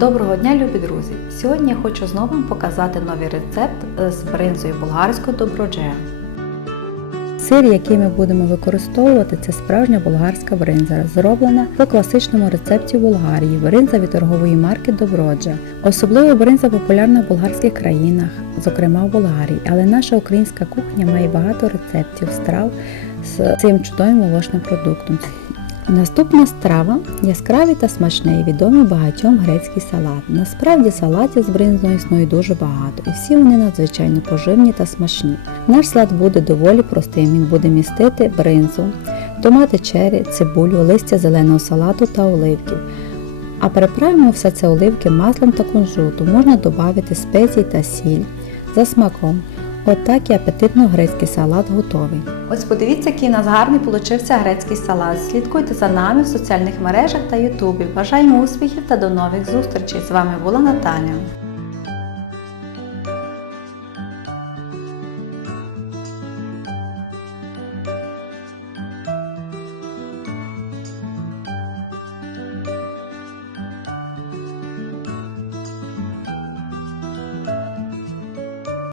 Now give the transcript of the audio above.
Доброго дня, любі друзі! Сьогодні я хочу знову показати новий рецепт з бринзою болгарською доброджея. Сир, який ми будемо використовувати, це справжня болгарська бринза, зроблена по класичному рецепті Болгарії, бринза від торгової марки Доброджа. Особливо бринза популярна в болгарських країнах, зокрема в Болгарії, але наша українська кухня має багато рецептів страв з цим чудовим молочним продуктом. Наступна страва яскравий та смачний, відомий багатьом грецький салат. Насправді салатів з бринзою існує дуже багато, і всі вони надзвичайно поживні та смачні. Наш салат буде доволі простим. Він буде містити бринзу, томати чері, цибулю, листя зеленого салату та оливків. А переправимо все це оливки маслом та кунжуту. Можна додати спеції та сіль за смаком. Отак і апетитно грецький салат готовий. Ось подивіться, який у нас гарний получився грецький салат. Слідкуйте за нами в соціальних мережах та Ютубі. Бажаємо успіхів та до нових зустрічей! З вами була Наталя.